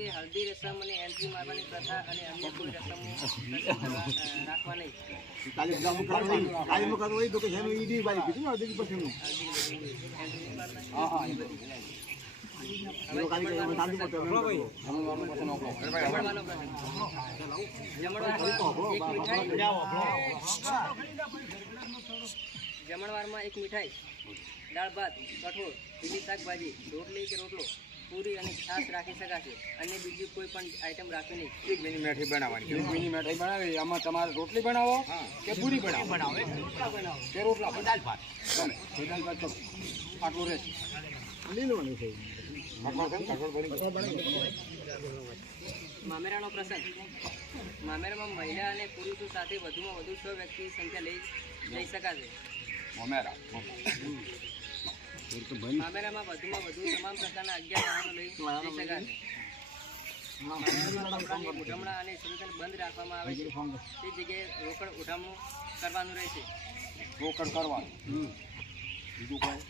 પ્રસંગે હલ્દી રસમ અને એન્ટ્રી મારવાની પ્રથા અને અન્ય કોઈ રસમો રાખવા નહીં. જમણવારમાં એક મીઠાઈ, દાળ ભાત, કઠોળ, લીલી શાકભાજી, રોટલી કે રોટલો, પૂરી અને છાશ રાખી શકાશે. અન્ય બીજી કોઈ પણ આઈટમ રાખવી નહીં. એક મિની મીઠાઈ બનાવવાની. એક મિની મીઠાઈ બનાવી, આમાં તમારે રોટલી બનાવો કે પૂરી બનાવો કે રોટલા દાળ ભાત. દાળ ભાત કરો આટલું રહેશે. મામેરાનો પ્રસંગ. મામેરામાં મહિલા અને પુરુષો સાથે વધુમાં વધુ 6 વ્યક્તિની સંખ્યા લઈ શકાશે. મામેરામાં વધુમાં વધુ તમામ પ્રકારના 11 વાહનો લઈ શકાશે. ઉઠમણા અને સંચાલન બંધ રાખવામાં આવે છે. તે જગ્યાએ રોકડ ઉઠામણું કરવાનું રહેશે. બીજું કોઈ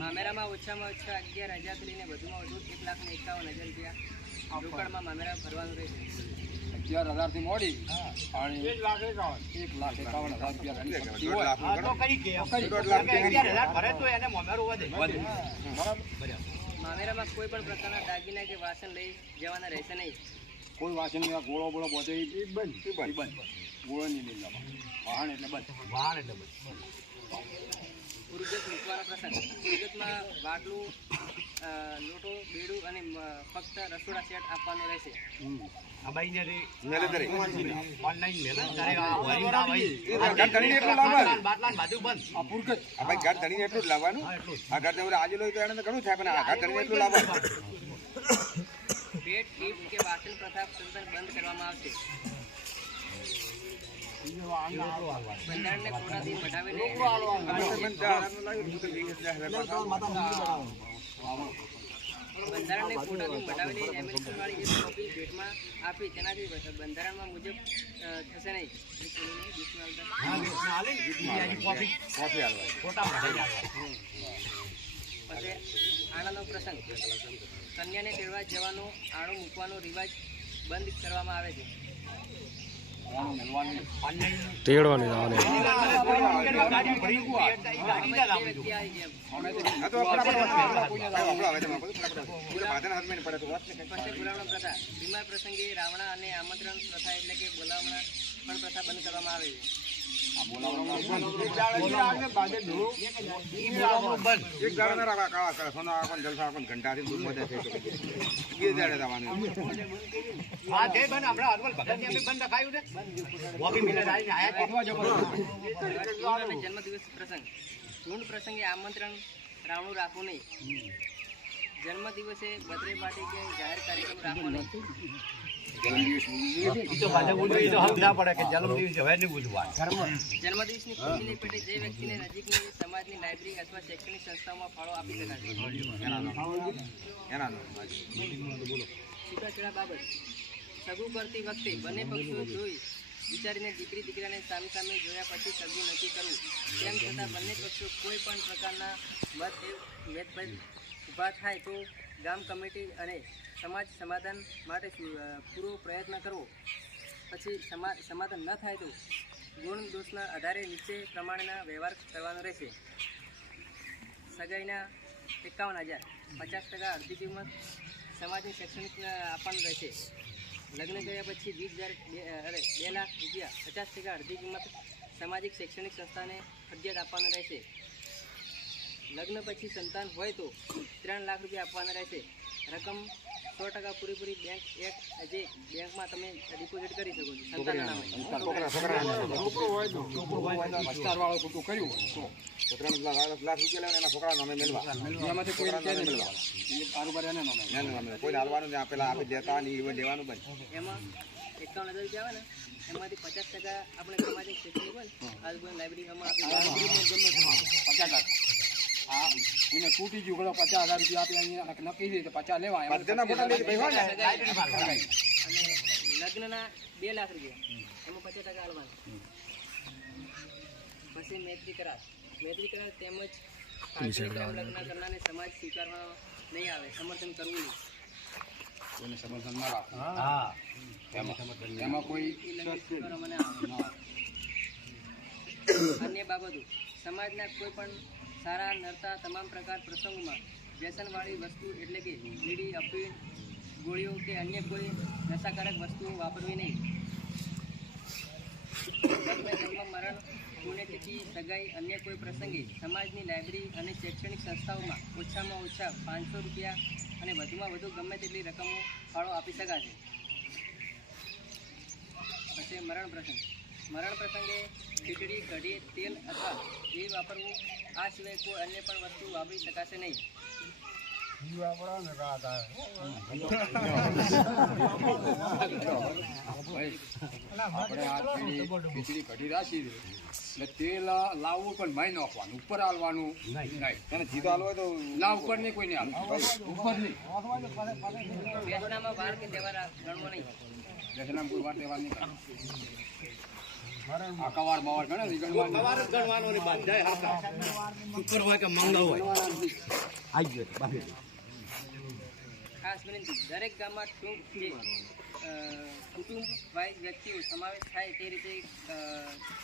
મામેરામાં ઓછામાં ઓછા 11,000 લઈને વધુમાં વધુ 1,51,000 રૂપિયા રોકડમાં મામેરા ભરવાનું રહેશે. 11,000 થી મોડી અને 1,51,000 મામેરામાં કોઈ પણ પ્રકારના દાગીના કે વાસણ લઈ જવાના રહેશે નહીં. કોઈ વાસણ ગોળો બોળો બધે બંધ ગોળો નહીં લઈ જવા. વાહન એટલે બંધ. પુરુગત મૂકવાનો પ્રસંગ. પુરુગતમાં વાટલું, લોટો, બેડું અને ફક્ત રસોડા સેટ આપવાનો રહેશે. ભેટ, ગિફ્ટ કે વાસણ પ્રથા તદ્દન બંધ કરવામાં આવશે. બંધારણને ખોટાથી મટાવીને અમેરિકનવાળી એક કોપી ભેટમાં આપી તેનાથી બંધારણમાં મુજબ થશે નહીં. પછી આણાનો પ્રસંગ. કન્યાને તેડવા જવાનો આણો મૂકવાનો રિવાજ બંધ કરવામાં આવે છે. બીમાર પ્રસંગે રાવણા અને આમંત્રણ પ્રથા એટલે કે બોલાવણા પણ પ્રથા બંધ કરવામાં આવે છે. જન્મદિવસ પ્રસંગ. ઢૂંઢ પ્રસંગે આમંત્રણ રાવણું રાખવું નહીં. જન્મદિવસે બર્થડે પાર્ટી કે જાહેર કાર્યક્રમ રાખવો નહીં. જન્મદિવસની ખુશીની પેટે જે વ્યક્તિને નજીકની સમાજની લાઇબ્રેરી અથવા શૈક્ષણિક સંસ્થાઓમાં ફાળો આપી શકાશે. છૂટાછેડા બાબત. સગું કરતી વખતે બંને પક્ષો જોઈ વિચારીને દીકરાને સામે જોયા પછી સગું નક્કી કરવું. તેમ છતાં બંને પક્ષો કોઈ પણ પ્રકારના મતભેદ ઊભા થાય તો ગામ કમિટી અને સમાજ સમાધાન માટે પૂરો પ્રયત્ન કરવો. પછી સમાધાન ન થાય તો ગુણ દોષના આધારે નીચે પ્રમાણેના વ્યવહાર કરવાનો રહેશે. સગાઈના 51,000, 50% અડધી કિંમત સમાજની શૈક્ષણિક આપવાનું રહેશે. લગ્ન કર્યા પછી 2 લાખ રૂપિયા 50% અડધી કિંમત સામાજિક શૈક્ષણિક સંસ્થાને ફરજિયાત આપવાનું રહેશે. લગ્ન પછી સંતાન હોય તો 3 લાખ રૂપિયા આપવાના રહેશે. રકમ 100% પૂરેપૂરી બેંકમાં તમે ડિપોઝિટ કરી શકો છો સંતાનના નામે. એમાં 51,000 રૂપિયા આવે ને એમાંથી 50% આપણે સામાજિક શૈક્ષણિક હોય ને આજુબાજુ લાઇબ્રેરીમાં આપી 50% તૂટી ગયું 50,000 રૂપિયા આપી નક્કી છે 50 લેવા. અને લગ્નના 2 લાખ રૂપિયા એમાં 50% આલવાના. પછી મૈત્રી કરાર તેમજ લગ્ન કરનારને સમાજ સ્વીકારવા નહીં આવે, સમર્થન કરવું નહીં. એને સમર્થન ના રાખવું. એમાં કોઈ એ લગ્ન કરો મને અન્ય બાબતો સમાજના કોઈ પણ સારા નરતા તમામ પ્રકાર પ્રસંગોમાં વ્યસનવાળી વસ્તુ એટલે કે બીડી અફીણ ગોળીઓ કે અન્ય કોઈ નશાકારક વસ્તુઓ વાપરવી નહીં. જન્મ મરણ પુણ્યતિથિ સગાઈ અન્ય કોઈ પ્રસંગે સમાજની લાઇબ્રેરી અને શૈક્ષણિક સંસ્થાઓમાં ઓછામાં ઓછા 500 રૂપિયા અને વધુમાં વધુ ગમે તેટલી રકમો ફાળો આપી શકાશે. પછી મરણ પ્રસંગે ખીચડી કઢી તેલ અથવા ઘી વાપરવું. આ સિવાય કોઈ અન્ય પણ વસ્તુ વાપરી શકાશે નહીં. આપણે આ ખીચડી કઢી રાખી દે એટલે તેલ લાવવું પણ માઈ નાખવાનું, ઉપર હાલવાનું નહીં. એને જીતો હાલવો હોય તો ના ઉપર નહીં, કોઈ નહીં હાલવું, ઉપર નહીં. બેસનામાં વાર કે તહેવાર ગણવો નહીં. બેસનામાં કોઈ વાર તહેવાર નહીં કરવાનો. આ કવાર બવાર ગણે ને ગણવાનો ને બાંધાય હરખા ઉપર હોય કે મંગળ હોય આવી ગયો બાકી. ખાસ વિનંતી, દરેક ગામમાં કુટુંબ વાઇઝ વ્યક્તિઓ સમાવેશ થાય તે રીતે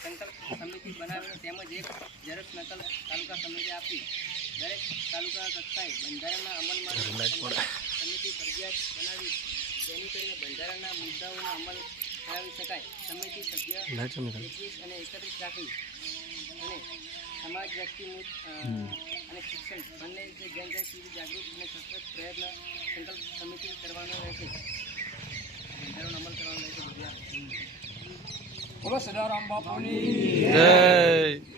સંકલ્પ સમિતિ બનાવીને તેમજ એક ઝેરોક્ષ નકલ તાલુકા સમિતિ આપી દરેક તાલુકા કક્ષાએ બંધારણના અમલ માટે સમિતિ ફરજિયાત બનાવી જેની કરીને બંધારણના મુદ્દાઓનો અમલ કરાવી શકાય. સમિતિ સભ્ય 21 અને 31 રાખી અને સમાજ વ્યક્તિ અને શિક્ષણ બંને રીતે જન સુધી જાગૃત અને સતત પ્રયત્ન સંકલ્પ સમિતિ કરવાનો રહેશે. બંધારણનો અમલ કરવાનો રહેશે. બોલો સદારામ બાપુની જય.